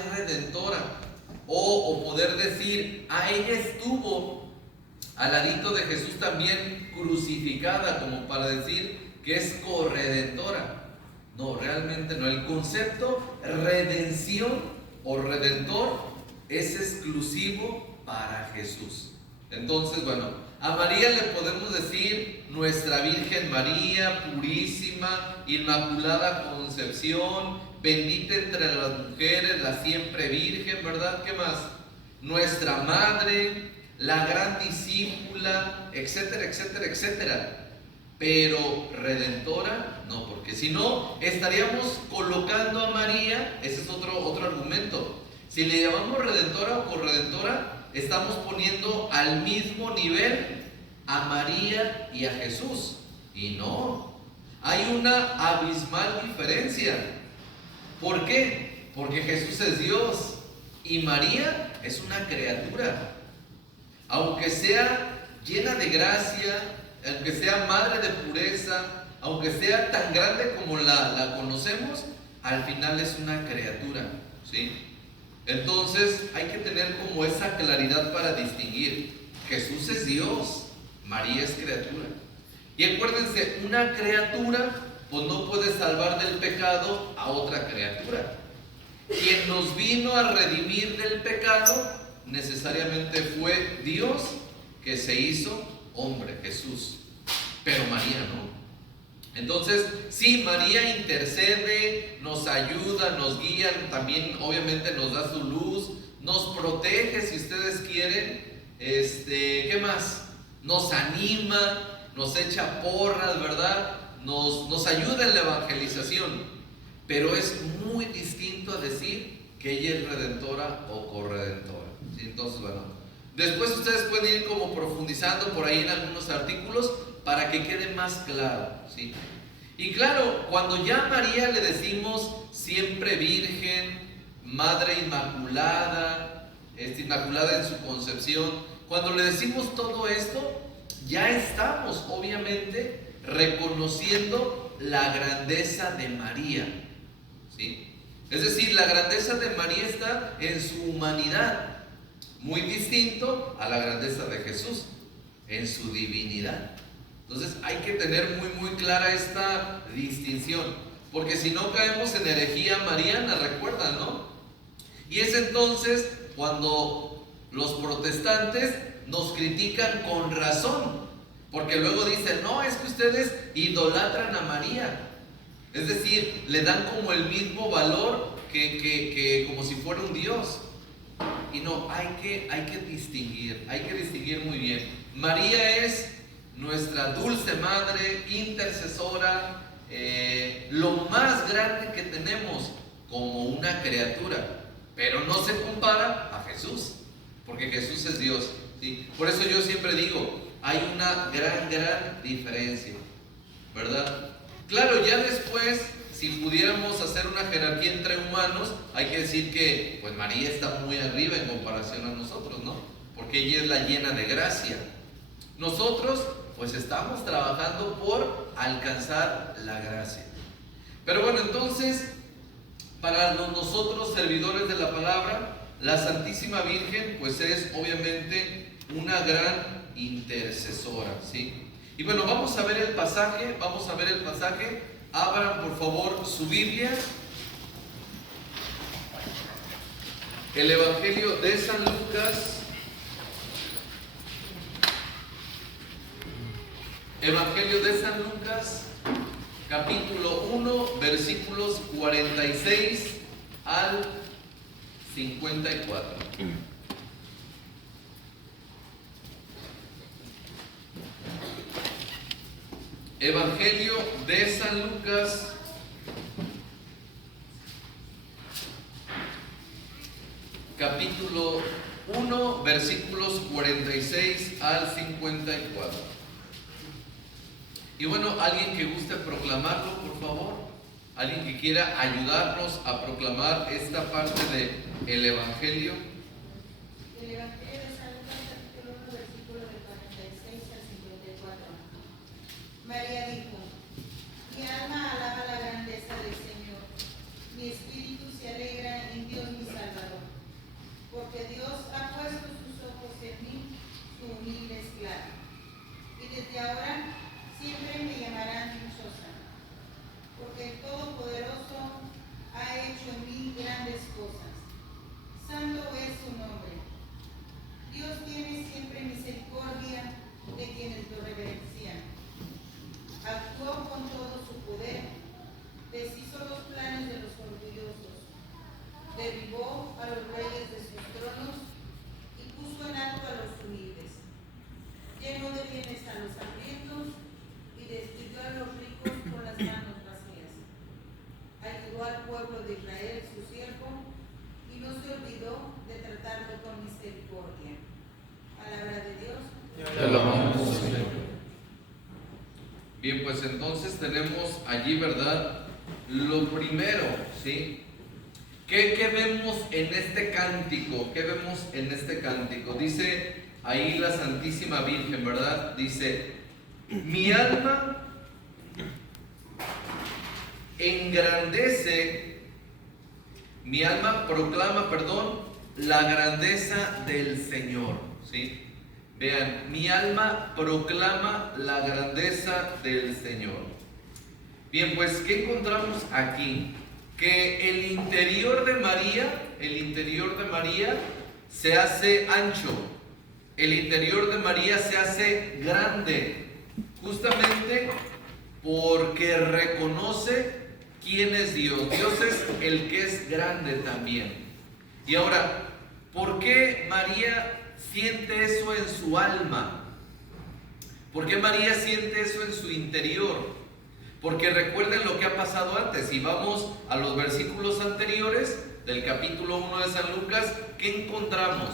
es redentora. O poder decir, ella estuvo al ladito de Jesús también crucificada, como para decir que es corredentora. No, realmente no. El concepto redención o redentor es exclusivo para Jesús. Entonces, bueno, a María le podemos decir nuestra Virgen María, purísima, inmaculada concepción, bendita entre las mujeres, la siempre Virgen, ¿verdad? ¿Qué más? Nuestra Madre, la gran discípula, etcétera, etcétera, etcétera. Pero redentora, no, porque si no, estaríamos colocando a María, ese es otro argumento. Si le llamamos redentora o corredentora, estamos poniendo al mismo nivel a María y a Jesús. Y no, hay una abismal diferencia. ¿Por qué? Porque Jesús es Dios y María es una criatura. Aunque sea llena de gracia, aunque sea madre de pureza, aunque sea tan grande como la conocemos, al final es una criatura, ¿sí? Entonces hay que tener como esa claridad para distinguir. Jesús es Dios, María es criatura. Y acuérdense, una criatura pues no puede salvar del pecado a otra criatura. Quien nos vino a redimir del pecado necesariamente fue Dios, que se hizo hombre, Jesús. Pero María no. Entonces, sí, María intercede, nos ayuda, nos guía, también obviamente nos da su luz, nos protege si ustedes quieren. ¿Qué más? Nos anima, nos echa porras, ¿verdad? Nos ayuda en la evangelización. Pero es muy distinto a decir que ella es redentora o corredentora, ¿sí? Entonces, bueno, después ustedes pueden ir como profundizando por ahí en algunos artículos para que quede más claro, ¿sí? Y claro, cuando ya a María le decimos siempre virgen, madre inmaculada, inmaculada en su concepción, cuando le decimos todo esto, ya estamos obviamente reconociendo la grandeza de María, ¿sí? Es decir, la grandeza de María está en su humanidad, muy distinto a la grandeza de Jesús, en su divinidad. Entonces hay que tener muy clara esta distinción, porque si no caemos en herejía mariana, recuerdan, ¿no? Y es entonces cuando los protestantes nos critican con razón, porque luego dicen, no, es que ustedes idolatran a María. Es decir, le dan como el mismo valor que como si fuera un Dios. Y no, hay que distinguir muy bien. María es nuestra dulce madre, intercesora, lo más grande que tenemos como una criatura, pero no se compara a Jesús, porque Jesús es Dios, ¿sí? Por eso yo siempre digo, hay una gran diferencia, ¿verdad? Claro, ya después, si pudiéramos hacer una jerarquía entre humanos, hay que decir que pues María está muy arriba en comparación a nosotros, ¿no? Porque ella es la llena de gracia. Nosotros pues estamos trabajando por alcanzar la gracia. Pero bueno, entonces, para nosotros servidores de la palabra, la Santísima Virgen pues es obviamente una gran intercesora, ¿sí? Y bueno, vamos a ver el pasaje. Abran por favor su Biblia, el Evangelio de San Lucas. Evangelio de San Lucas, capítulo 1, versículos 46 al 54. Evangelio de San Lucas, capítulo 1, versículos 46 al 54. Y bueno, alguien que guste proclamarlo, por favor. Alguien que quiera ayudarnos a proclamar esta parte del Evangelio. El Evangelio de San Lucas, capítulo 1, versículo del 46 al 54. María dijo: Mi alma alaba la grandeza del Señor, mi espíritu se alegra en Dios mi Salvador, desde ahora siempre me llamarán dichosa, porque el Todopoderoso ha hecho en mí grandes cosas. Santo es su nombre. Dios tiene siempre misericordia de quienes lo reverencian. Actuó con todo su poder, deshizo los planes de los orgullosos, derribó a los reyes de sus tronos y puso en alto a los humildes. Llenó de bienes a los hambrientos y destruyó a los ricos con las manos vacías. Ayudó al pueblo de Israel, su siervo, y no se olvidó de tratarlo con misericordia. Palabra de Dios. Te alabamos, Señor. Bien, pues entonces tenemos allí, ¿verdad? Lo primero, ¿sí? ¿Qué vemos en este cántico? ¿Qué vemos en este cántico? Dice ahí la Santísima Virgen, ¿verdad? Dice, mi alma proclama, la grandeza del Señor, ¿sí? Vean, mi alma proclama la grandeza del Señor. Bien, pues, ¿qué encontramos aquí? Que el interior de María se hace ancho, el interior de María se hace grande, justamente porque reconoce quién es Dios. Dios es el que es grande también. Y ahora, ¿por qué María siente eso en su alma? ¿Por qué María siente eso en su interior? Porque recuerden lo que ha pasado antes. Si vamos a los versículos anteriores del capítulo 1 de San Lucas, ¿qué encontramos?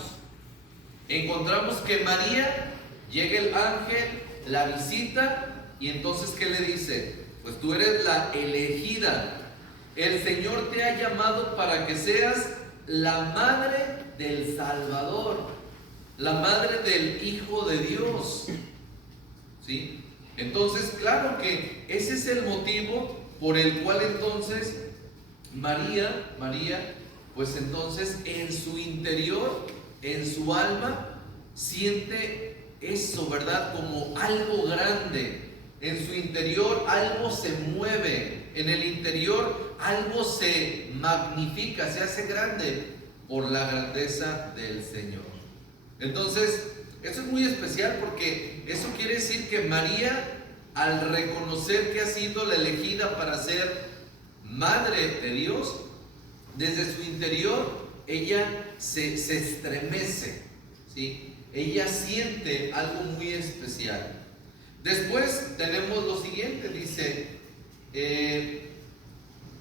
Encontramos que María, llega el ángel, la visita, y entonces ¿qué le dice? Pues tú eres la elegida. El Señor te ha llamado para que seas la madre del Salvador, la madre del Hijo de Dios, ¿sí? Entonces, claro que ese es el motivo por el cual entonces María, pues entonces en su interior, en su alma, siente eso, ¿verdad? Como algo grande. En su interior algo se mueve, en el interior algo se magnifica, se hace grande por la grandeza del Señor. Entonces, eso es muy especial porque eso quiere decir que María, al reconocer que ha sido la elegida para ser madre de Dios, desde su interior ella se estremece, ¿sí? Ella siente algo muy especial. Después tenemos lo siguiente, dice,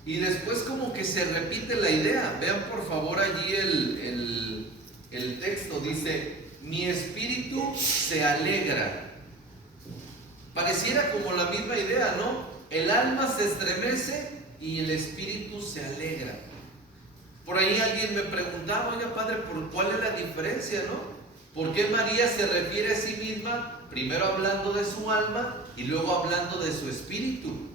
y después como que se repite la idea. Vean por favor allí el texto, dice, mi espíritu se alegra. Pareciera como la misma idea, ¿no? El alma se estremece y el espíritu se alegra. Por ahí alguien me preguntaba, oiga padre, ¿cuál es la diferencia, no? ¿Por qué María se refiere a sí misma, primero hablando de su alma y luego hablando de su espíritu?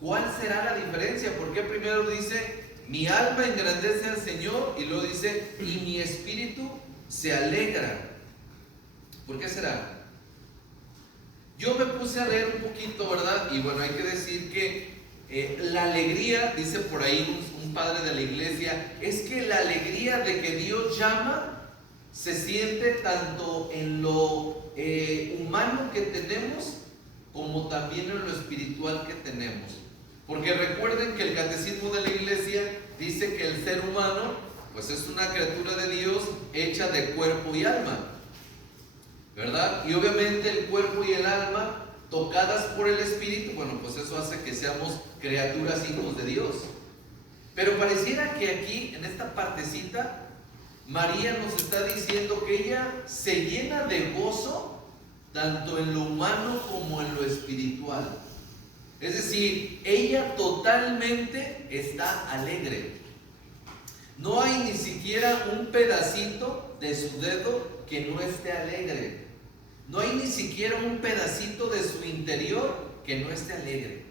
¿Cuál será la diferencia? ¿Por qué primero dice, mi alma engrandece al Señor, y luego dice, y mi espíritu se alegra? ¿Por qué será? Yo me puse a leer un poquito, ¿verdad? Y bueno, hay que decir que la alegría, dice por ahí un padre de la iglesia, es que la alegría de que Dios llama se siente tanto en lo humano que tenemos como también en lo espiritual que tenemos. Porque recuerden que el catecismo de la iglesia dice que el ser humano pues es una criatura de Dios hecha de cuerpo y alma, ¿verdad? Y obviamente el cuerpo y el alma tocadas por el espíritu, bueno, pues eso hace que seamos criaturas, hijos de Dios. Pero pareciera que aquí, en esta partecita, María nos está diciendo que ella se llena de gozo tanto en lo humano como en lo espiritual. Es decir, ella totalmente está alegre. No hay ni siquiera un pedacito de su dedo que no esté alegre. No hay ni siquiera un pedacito de su interior que no esté alegre.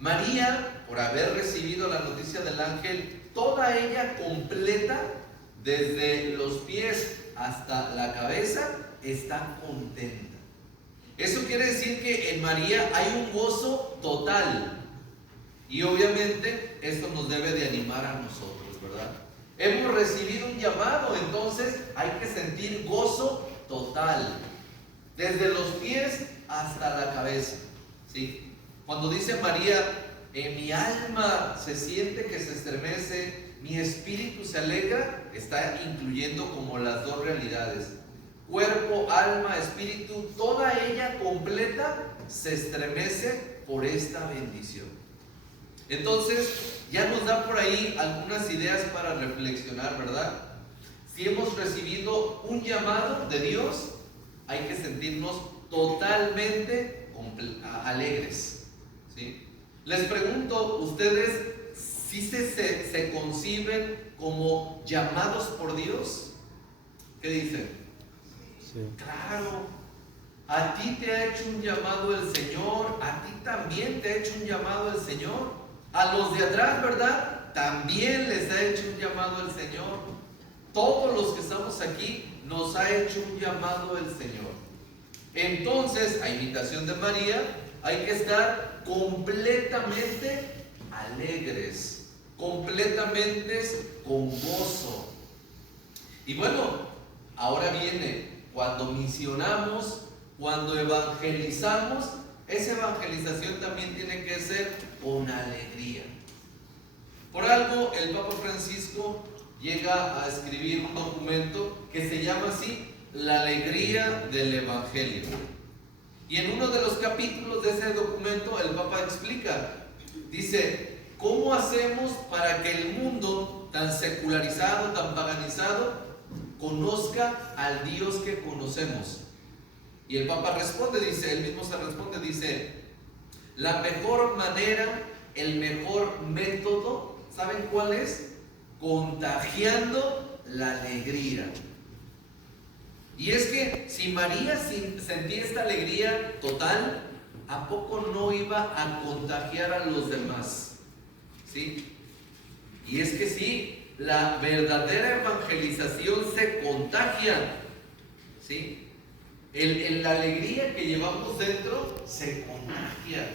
María, por haber recibido la noticia del ángel, toda ella completa, desde los pies hasta la cabeza, está contenta. Eso quiere decir que en María hay un gozo total. Y obviamente esto nos debe de animar a nosotros, ¿verdad? Hemos recibido un llamado, entonces hay que sentir gozo total, desde los pies hasta la cabeza, ¿sí? Cuando dice María, mi alma se siente que se estremece, mi espíritu se alegra, está incluyendo como las dos realidades. Cuerpo, alma, espíritu, toda ella completa se estremece por esta bendición. Entonces, ya nos da por ahí algunas ideas para reflexionar, ¿verdad? Si hemos recibido un llamado de Dios, hay que sentirnos totalmente alegres, ¿sí? Les pregunto, ¿ustedes si se conciben como llamados por Dios? ¿Qué dicen? Sí. Claro, a ti te ha hecho un llamado el Señor, a ti también te ha hecho un llamado el Señor, a los de atrás, ¿verdad? También les ha hecho un llamado el Señor. Todos los que estamos aquí nos ha hecho un llamado el Señor. Entonces, a imitación de María, hay que estar completamente alegres, completamente con gozo. Y bueno, ahora viene, cuando misionamos, cuando evangelizamos, esa evangelización también tiene que ser con alegría. Por algo, el Papa Francisco llega a escribir un documento que se llama así, La alegría del Evangelio. Y en uno de los capítulos de ese documento, el Papa explica, dice, ¿cómo hacemos para que el mundo tan secularizado, tan paganizado, conozca al Dios que conocemos? Y el Papa responde, dice, él mismo se responde, dice, la mejor manera, el mejor método, ¿saben cuál es? Contagiando la alegría. Y es que si María sentía esta alegría total, ¿a poco no iba a contagiar a los demás? ¿Sí? Y es que sí, la verdadera evangelización se contagia, ¿sí? La alegría que llevamos dentro se contagia.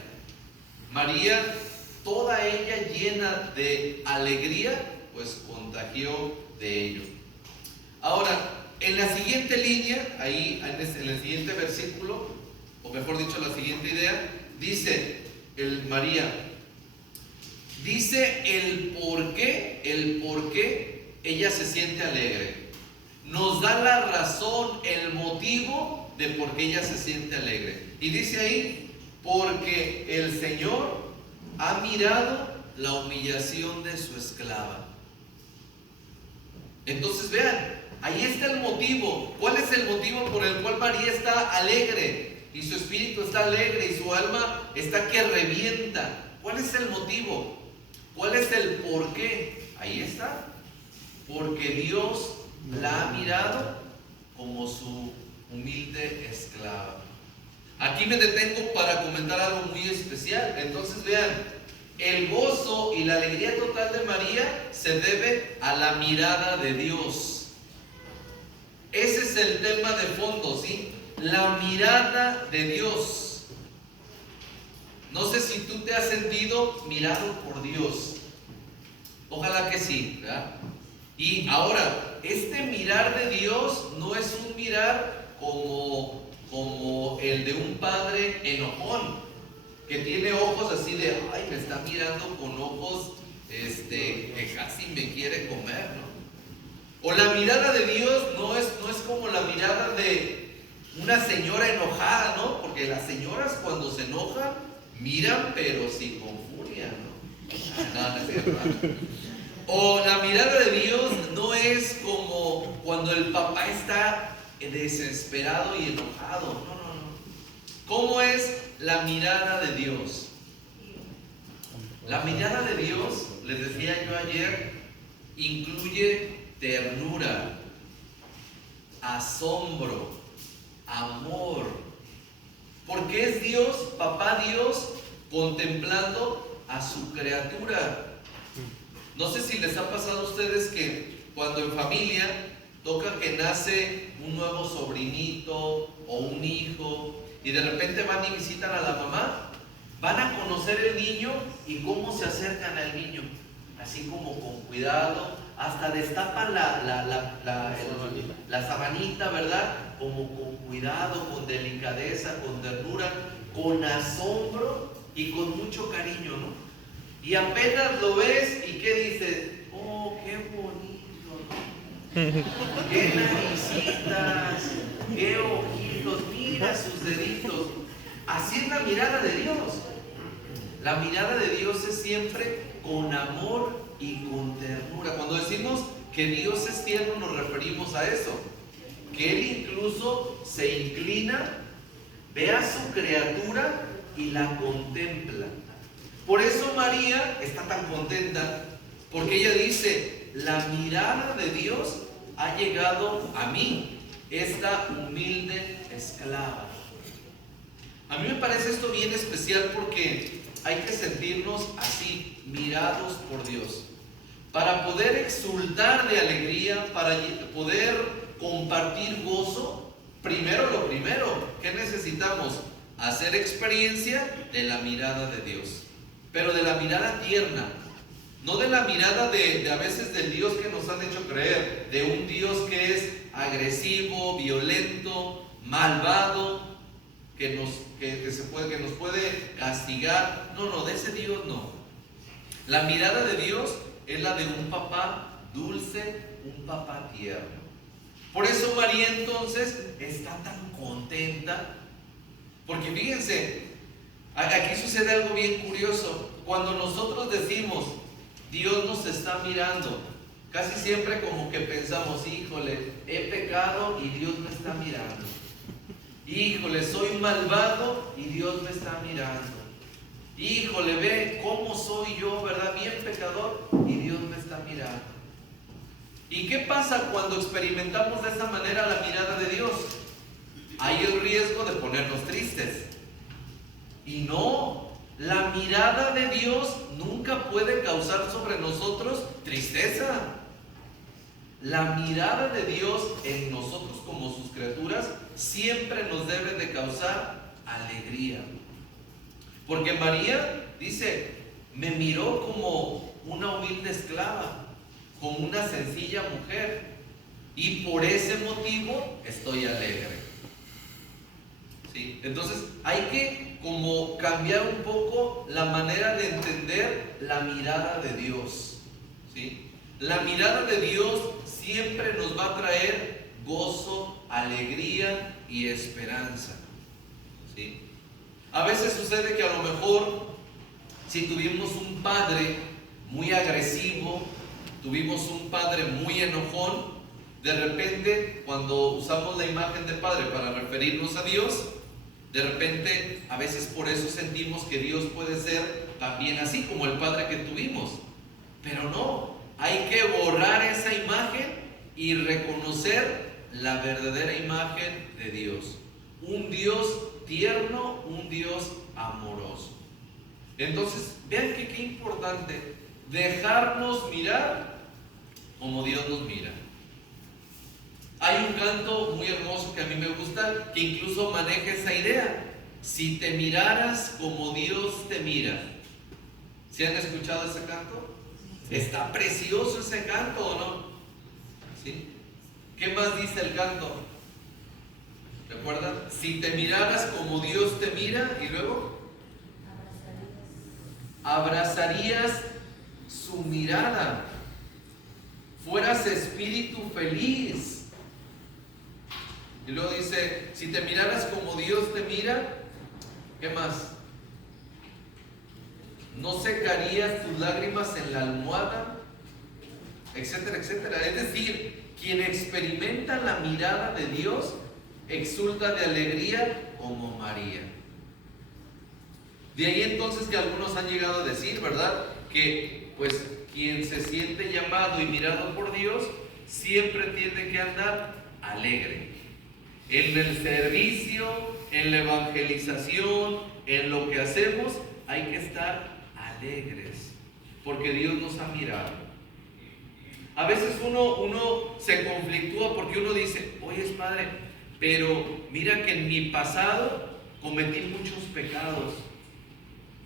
María, toda ella llena de alegría, pues contagió de ello. Ahora, en la siguiente línea, ahí en el siguiente versículo, o mejor dicho, la siguiente idea, dice María, dice el por qué ella se siente alegre. Nos da la razón, el motivo de por qué ella se siente alegre. Y dice ahí, porque el Señor ha mirado la humillación de su esclava. Entonces vean, ahí está el motivo. ¿Cuál es el motivo por el cual María está alegre? Y su espíritu está alegre y su alma está que revienta. ¿Cuál es el motivo? ¿Cuál es el por qué? Ahí está. Porque Dios la ha mirado como su humilde esclava. Aquí me detengo para comentar algo muy especial. Entonces vean, el gozo y la alegría total de María se debe a la mirada de Dios. Ese es el tema de fondo, ¿sí? La mirada de Dios. No sé si tú te has sentido mirado por Dios. Ojalá que sí, ¿verdad? Y ahora, este mirar de Dios no es un mirar como el de un padre enojón, que tiene ojos así de, ay, me está mirando con ojos que casi me quiere comer, ¿no? O la mirada de Dios no es como la mirada de una señora enojada, ¿no? Porque las señoras cuando se enojan miran pero sí con furia, ¿no? No es cierto. O la mirada de Dios no es como cuando el papá está desesperado y enojado. No. ¿Cómo es la mirada de Dios? La mirada de Dios, les decía yo ayer, incluye ternura, asombro, amor. Porque es Dios, papá Dios, contemplando a su criatura. No sé si les ha pasado a ustedes que cuando en familia toca que nace un nuevo sobrinito o un hijo y de repente van y visitan a la mamá, van a conocer el niño y cómo se acercan al niño, así como con cuidado, hasta destapan la sabanita, ¿verdad? Como con cuidado, con delicadeza, con ternura, con asombro y con mucho cariño, ¿no? Y apenas lo ves y ¿qué dices? ¡Oh, qué bonito! ¡Qué naricitas! ¡Qué ojitos! ¡Mira sus deditos! Así es la mirada de Dios. La mirada de Dios es siempre con amor y con ternura. Cuando decimos que Dios es tierno, nos referimos a eso, que Él incluso se inclina, ve a su criatura y la contempla. Por eso María está tan contenta, porque ella dice: la mirada de Dios ha llegado a mí, esta humilde esclava. A mí me parece esto bien especial, porque hay que sentirnos así, mirados por Dios, para poder exultar de alegría, para poder compartir gozo. Lo primero, ¿qué necesitamos? Hacer experiencia de la mirada de Dios, pero de la mirada tierna, no de la mirada de a veces del Dios que nos han hecho creer, de un Dios que es agresivo, violento, malvado, que nos puede castigar. No, de ese Dios no. La mirada de Dios es la de un papá dulce, un papá tierno. Por eso María entonces está tan contenta, porque fíjense, aquí sucede algo bien curioso. Cuando nosotros decimos Dios nos está mirando, casi siempre como que pensamos: híjole, he pecado y Dios me está mirando. Híjole, soy malvado y Dios me está mirando. Híjole, ve cómo soy yo, ¿verdad? Bien pecador y Dios me está mirando. ¿Y qué pasa cuando experimentamos de esa manera la mirada de Dios? Hay el riesgo de ponernos tristes. Y no, la mirada de Dios nunca puede causar sobre nosotros tristeza. La mirada de Dios en nosotros como sus criaturas siempre nos debe de causar alegría. Porque María dice: me miró como una humilde esclava, como una sencilla mujer, y por ese motivo estoy alegre. ¿Sí? Entonces hay que como cambiar un poco la manera de entender la mirada de Dios. ¿Sí? La mirada de Dios siempre nos va a traer gozo, alegría y esperanza. ¿Sí? A veces sucede que a lo mejor, si tuvimos un padre muy agresivo, tuvimos un padre muy enojón, de repente cuando usamos la imagen de padre para referirnos a Dios, de repente a veces por eso sentimos que Dios puede ser también así como el padre que tuvimos. Pero no, hay que borrar esa imagen y reconocer la verdadera imagen de Dios. Un Dios tierno, un Dios amoroso. Entonces, vean que qué importante dejarnos mirar como Dios nos mira. Hay un canto muy hermoso que a mí me gusta, que incluso maneja esa idea: si te miraras como Dios te mira. ¿Sí han escuchado ese canto? Está precioso ese canto, ¿o no? ¿Sí? ¿Qué más dice el canto? ¿Recuerdan? Si te miraras como Dios te mira, y luego abrazarías su mirada, fueras espíritu feliz. Y luego dice: si te miraras como Dios te mira, ¿qué más? No secarías tus lágrimas en la almohada, etcétera, etcétera. Es decir, quien experimenta la mirada de Dios exulta de alegría como María. De ahí entonces que algunos han llegado a decir, ¿verdad?, que pues quien se siente llamado y mirado por Dios siempre tiene que andar alegre. En el servicio, en la evangelización, en lo que hacemos, hay que estar alegres, porque Dios nos ha mirado. A veces uno se conflictúa porque uno dice: oye, padre, pero mira que en mi pasado cometí muchos pecados.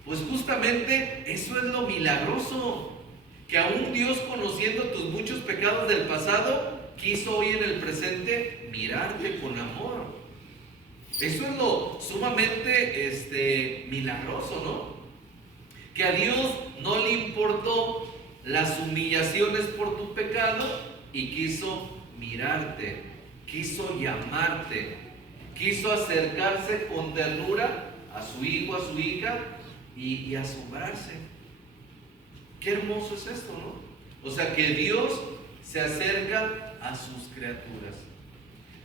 Pues justamente eso es lo milagroso, que aún Dios, conociendo tus muchos pecados del pasado, quiso hoy en el presente mirarte con amor. Eso es lo sumamente milagroso, ¿no? Que a Dios no le importó las humillaciones por tu pecado y quiso mirarte, quiso llamarte, quiso acercarse con ternura a su hijo, a su hija y asombrarse. Qué hermoso es esto, ¿no? O sea, que Dios se acerca a sus criaturas.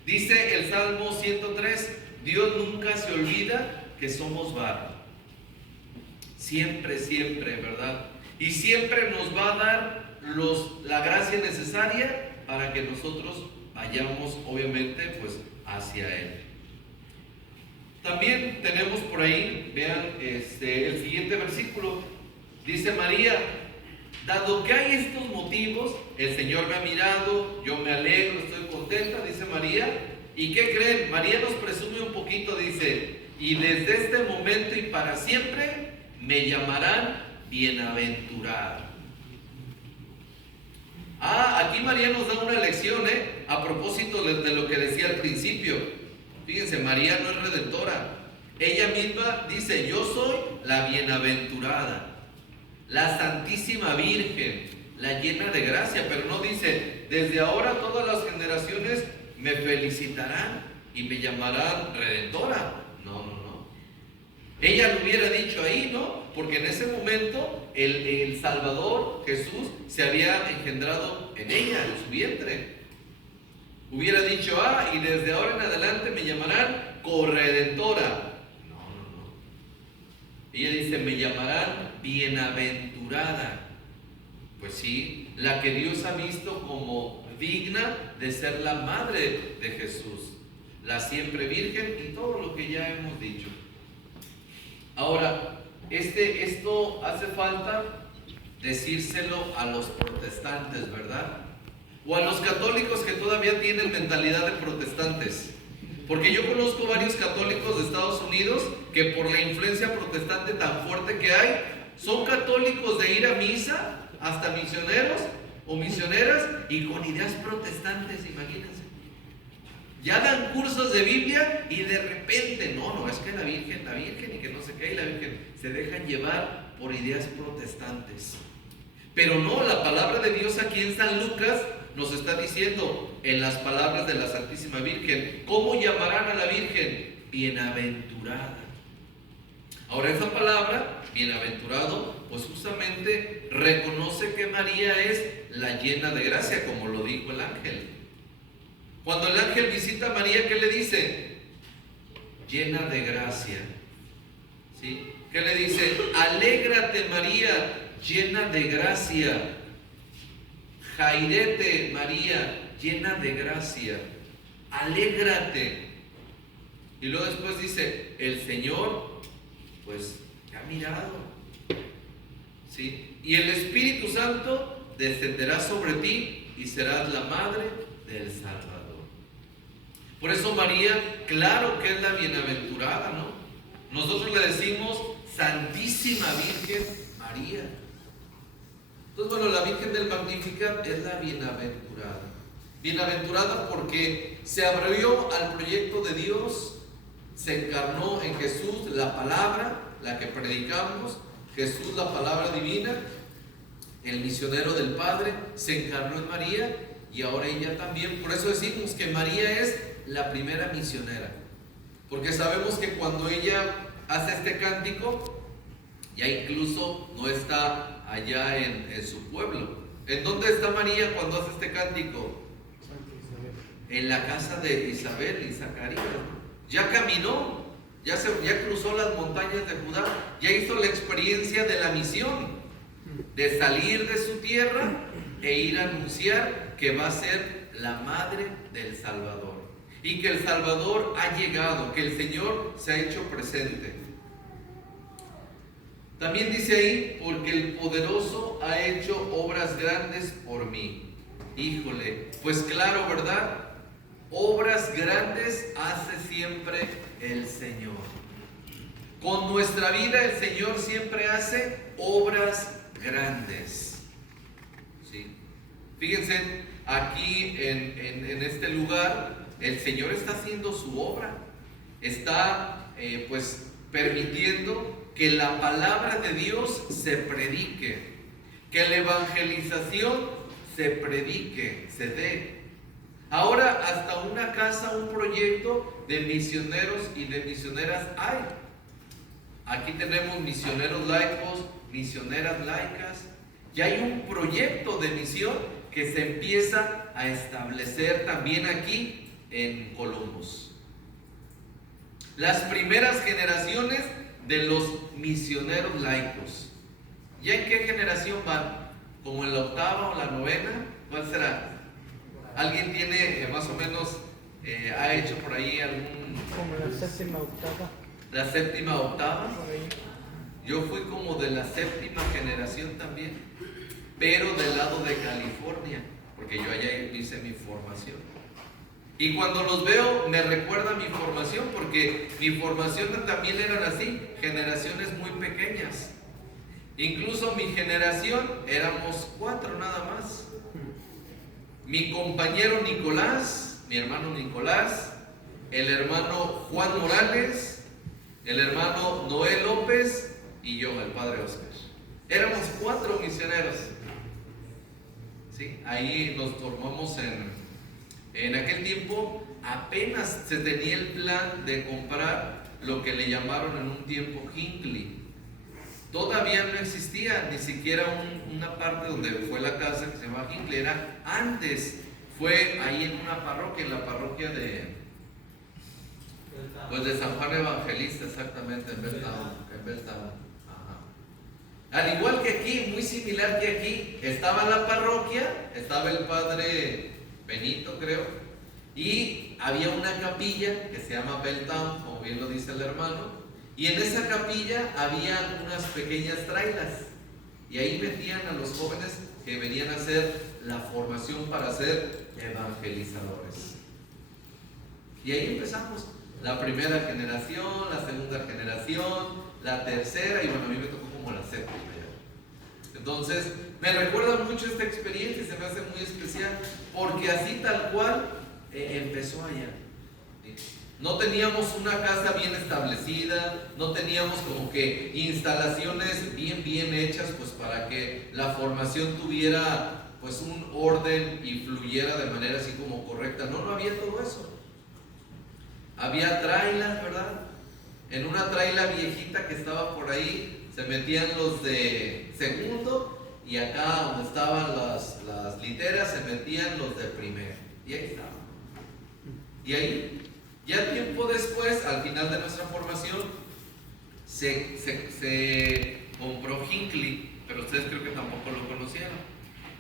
Dice el Salmo 103, Dios nunca se olvida que somos barro. Siempre, siempre, ¿verdad? Y siempre nos va a dar la gracia necesaria para que nosotros vayamos, obviamente, pues hacia Él. También tenemos por ahí, vean el siguiente versículo. Dice María, dado que hay estos motivos, el Señor me ha mirado, yo me alegro, estoy contenta, dice María. ¿Y qué creen? María nos presume un poquito, dice, y desde este momento y para siempre me llamarán bienaventurada. Aquí María nos da una lección, a propósito de lo que decía al principio. Fíjense, María no es redentora. Ella misma dice, yo soy la bienaventurada, la Santísima Virgen, la llena de gracia, pero no dice, desde ahora todas las generaciones me felicitarán y me llamarán redentora. No. Ella lo hubiera dicho ahí, ¿no? Porque en ese momento el Salvador, Jesús, se había engendrado en ella, en su vientre. Hubiera dicho, y desde ahora en adelante me llamarán corredentora. No. Ella dice, me llamarán bienaventurada. Pues sí, la que Dios ha visto como digna de ser la madre de Jesús, la siempre virgen y todo lo que ya hemos dicho. Ahora, esto hace falta decírselo a los protestantes, ¿verdad? O a los católicos que todavía tienen mentalidad de protestantes. Porque yo conozco varios católicos de Estados Unidos que por la influencia protestante tan fuerte que hay, son católicos de ir a misa, hasta misioneros o misioneras, y con ideas protestantes, imagínense. Ya dan cursos de Biblia y de repente, no, es que la Virgen, y que no sé qué, y la Virgen, se dejan llevar por ideas protestantes. Pero no, la palabra de Dios aquí en San Lucas nos está diciendo, en las palabras de la Santísima Virgen, ¿cómo llamarán a la Virgen? Bienaventurada. Ahora, esa palabra, bienaventurado, pues justamente reconoce que María es la llena de gracia, como lo dijo el ángel. Cuando el ángel visita a María, ¿qué le dice? Llena de gracia. ¿Sí? ¿Qué le dice? Alégrate, María, llena de gracia. Jairete, María, llena de gracia. Alégrate. Y luego después dice, el Señor, pues, te ha mirado. ¿Sí? Y el Espíritu Santo descenderá sobre ti y serás la madre del Salvador. Por eso María, claro que es la bienaventurada, ¿no? Nosotros le decimos Santísima Virgen María. Entonces, bueno, la Virgen del Magnificat es la bienaventurada. Bienaventurada porque se abrió al proyecto de Dios, se encarnó en Jesús, la palabra, la que predicamos, Jesús, la palabra divina, el misionero del Padre, se encarnó en María y ahora ella también. Por eso decimos que María es la primera misionera, porque sabemos que cuando ella hace este cántico, ya incluso no está allá en su pueblo. ¿En dónde está María cuando hace este cántico? En la casa de Isabel y Zacarías. Ya caminó, ya cruzó las montañas de Judá, ya hizo la experiencia de la misión, de salir de su tierra e ir a anunciar que va a ser la madre del Salvador. Y que el Salvador ha llegado, que el Señor se ha hecho presente. También dice ahí, porque el poderoso ha hecho obras grandes por mí. Híjole, pues claro, ¿verdad? Obras grandes hace siempre el Señor. Con nuestra vida el Señor siempre hace obras grandes. ¿Sí? Fíjense, aquí en este lugar el Señor está haciendo su obra. Está pues permitiendo que la palabra de Dios se predique, que la evangelización se predique, se dé. Ahora hasta una casa, un proyecto de misioneros y de misioneras hay. Aquí tenemos misioneros laicos, misioneras laicas. Y hay un proyecto de misión que se empieza a establecer también aquí en Columbus. Las primeras generaciones de los misioneros laicos. ¿Ya en qué generación van? ¿Como en la octava o la novena? ¿Cuál será? ¿Alguien tiene más o menos, ha hecho por ahí algún... Como la séptima, octava. La séptima, octava. Por ahí. Yo fui como de la séptima generación también, pero del lado de California, porque yo allá hice mi formación. Y cuando los veo me recuerda mi formación, porque mi formación también eran así, generaciones muy pequeñas. Incluso mi generación éramos 4 nada más. Mi compañero Nicolás, mi hermano Nicolás, el hermano Juan Morales, el hermano Noé López y yo, el padre Oscar. Éramos 4 misioneros. ¿Sí? Ahí nos formamos en aquel tiempo. Apenas se tenía el plan de comprar lo que le llamaron en un tiempo Hinckley. Todavía no existía ni siquiera una parte donde fue la casa que se llamaba Hinckley. Era antes, fue ahí en una parroquia, en la parroquia de San Juan Evangelista, exactamente, en Belltown. Al igual que aquí, muy similar que aquí, estaba la parroquia, estaba el padre Benito, creo, y había una capilla que se llama Belltown, como bien lo dice el hermano, y en esa capilla había unas pequeñas trailas, y ahí metían a los jóvenes que venían a hacer la formación para ser evangelizadores. Y ahí empezamos, la primera generación, la segunda generación, la tercera, y bueno, a mí me tocó como la séptima ya. Entonces, me recuerda mucho esta experiencia y se me hace muy especial, porque así tal cual empezó allá. No teníamos una casa bien establecida, no teníamos como que instalaciones bien hechas, pues para que la formación tuviera pues un orden y fluyera de manera así como correcta. No había todo eso. Había trailas, ¿verdad? En una traila viejita que estaba por ahí se metían los de segundo, y acá donde estaban las literas se metían los de primero, y ahí estaban. Y ahí, ya tiempo después, al final de nuestra formación, se compró Hinckley, pero ustedes creo que tampoco lo conocieron.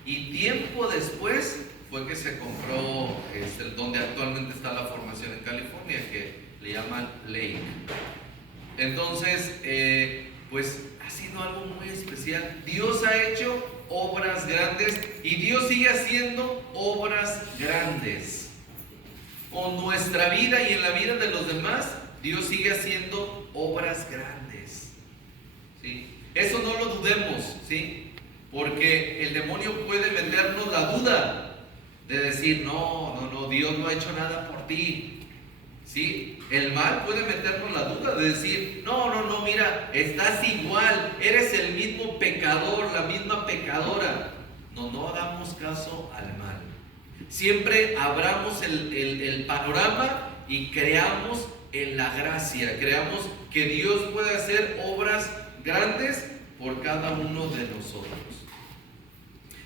Y tiempo después fue que se compró donde actualmente está la formación en California, que le llaman Lake. Entonces, pues ha sido algo muy especial. Dios ha hecho obras grandes y Dios sigue haciendo obras grandes. Con nuestra vida y en la vida de los demás, Dios sigue haciendo obras grandes. ¿Sí? Eso no lo dudemos, ¿sí? Porque el demonio puede vendernos la duda de decir, no, Dios no ha hecho nada por ti. ¿Sí? El mal puede meternos la duda de decir, no, mira, estás igual, eres el mismo pecador, la misma pecadora. No hagamos caso al mal. Siempre abramos el panorama y creamos en la gracia, creamos que Dios puede hacer obras grandes por cada uno de nosotros.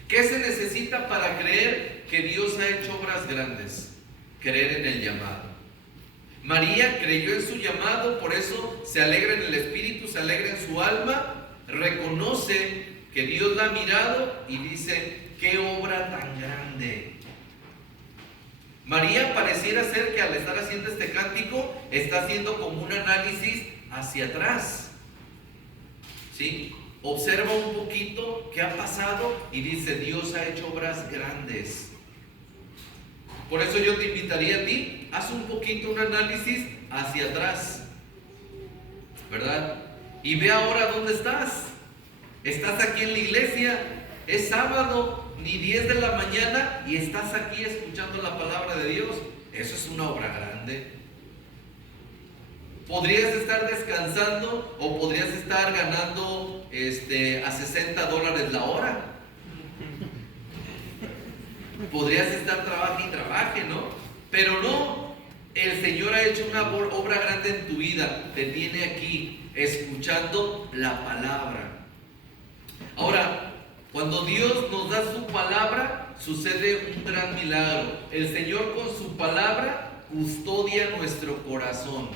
¿Qué se necesita para creer que Dios ha hecho obras grandes? Creer en el llamado. María creyó en su llamado, por eso se alegra en el espíritu, se alegra en su alma, reconoce que Dios la ha mirado y dice, qué obra tan grande. María pareciera ser que al estar haciendo este cántico está haciendo como un análisis hacia atrás. ¿Sí? Observa un poquito qué ha pasado y dice, Dios ha hecho obras grandes. Por eso yo te invitaría a ti, haz un poquito un análisis hacia atrás. ¿verdad? Y ve ahora dónde estás. Estás aquí en la iglesia, es sábado, ni 10 de la mañana, y estás aquí escuchando la palabra de Dios. Eso es una obra grande. Podrías estar descansando o podrías estar ganando a $60 la hora. Podrías estar trabaje y trabaje, ¿no? Pero no, el Señor ha hecho una obra grande en tu vida. Te tiene aquí escuchando la palabra. Ahora, cuando Dios nos da su palabra, sucede un gran milagro. El Señor con su palabra custodia nuestro corazón.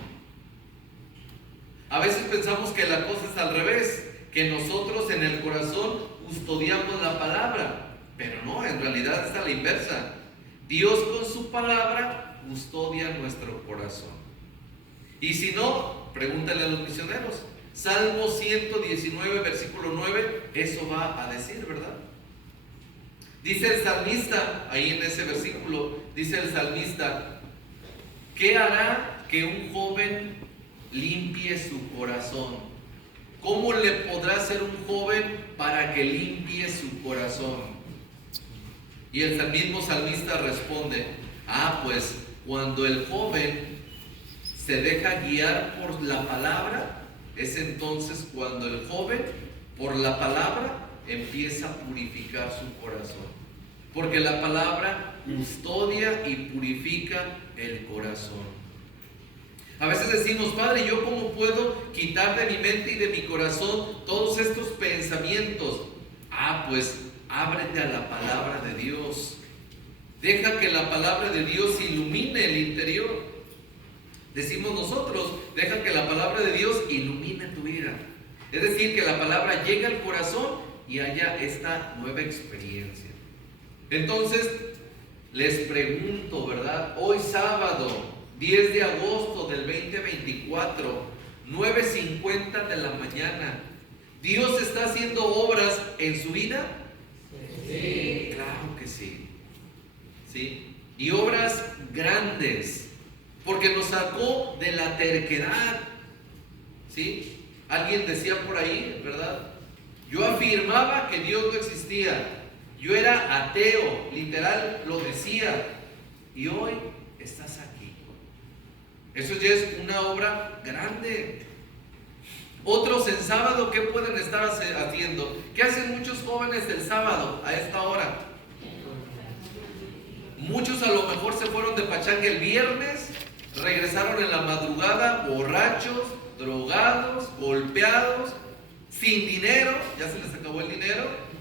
A veces pensamos que la cosa es al revés, que nosotros en el corazón custodiamos la palabra. Pero no, en realidad es a la inversa. Dios con su palabra custodia nuestro corazón. Y si no, pregúntale a los misioneros. Salmo 119, versículo 9, eso va a decir, ¿verdad? Dice el salmista, ahí en ese versículo, dice el salmista, ¿qué hará que un joven limpie su corazón? ¿Cómo le podrá ser un joven para que limpie su corazón? Y el mismo salmista responde, pues cuando el joven se deja guiar por la palabra, es entonces cuando el joven, por la palabra, empieza a purificar su corazón. Porque la palabra custodia y purifica el corazón. A veces decimos, Padre, ¿yo cómo puedo quitar de mi mente y de mi corazón todos estos pensamientos? Pues ábrete a la palabra de Dios. Deja que la palabra de Dios ilumine el interior. Decimos nosotros, deja que la palabra de Dios ilumine tu vida. Es decir, que la palabra llegue al corazón y haya esta nueva experiencia. Entonces, les pregunto, ¿verdad? Hoy sábado, 10 de agosto del 2024, 9:50 de la mañana, ¿Dios está haciendo obras en su vida? Sí. Claro que sí. ¿Sí? Y obras grandes, porque nos sacó de la terquedad. ¿Sí? Alguien decía por ahí, ¿verdad? Yo afirmaba que Dios no existía. Yo era ateo, literal lo decía. Y hoy estás aquí. Eso ya es una obra grande. Otros en sábado, ¿qué pueden estar haciendo? ¿Qué hacen muchos jóvenes el sábado a esta hora? Muchos a lo mejor se fueron de pachanga el viernes, regresaron en la madrugada borrachos, drogados, golpeados, sin dinero, ya se les acabó el dinero,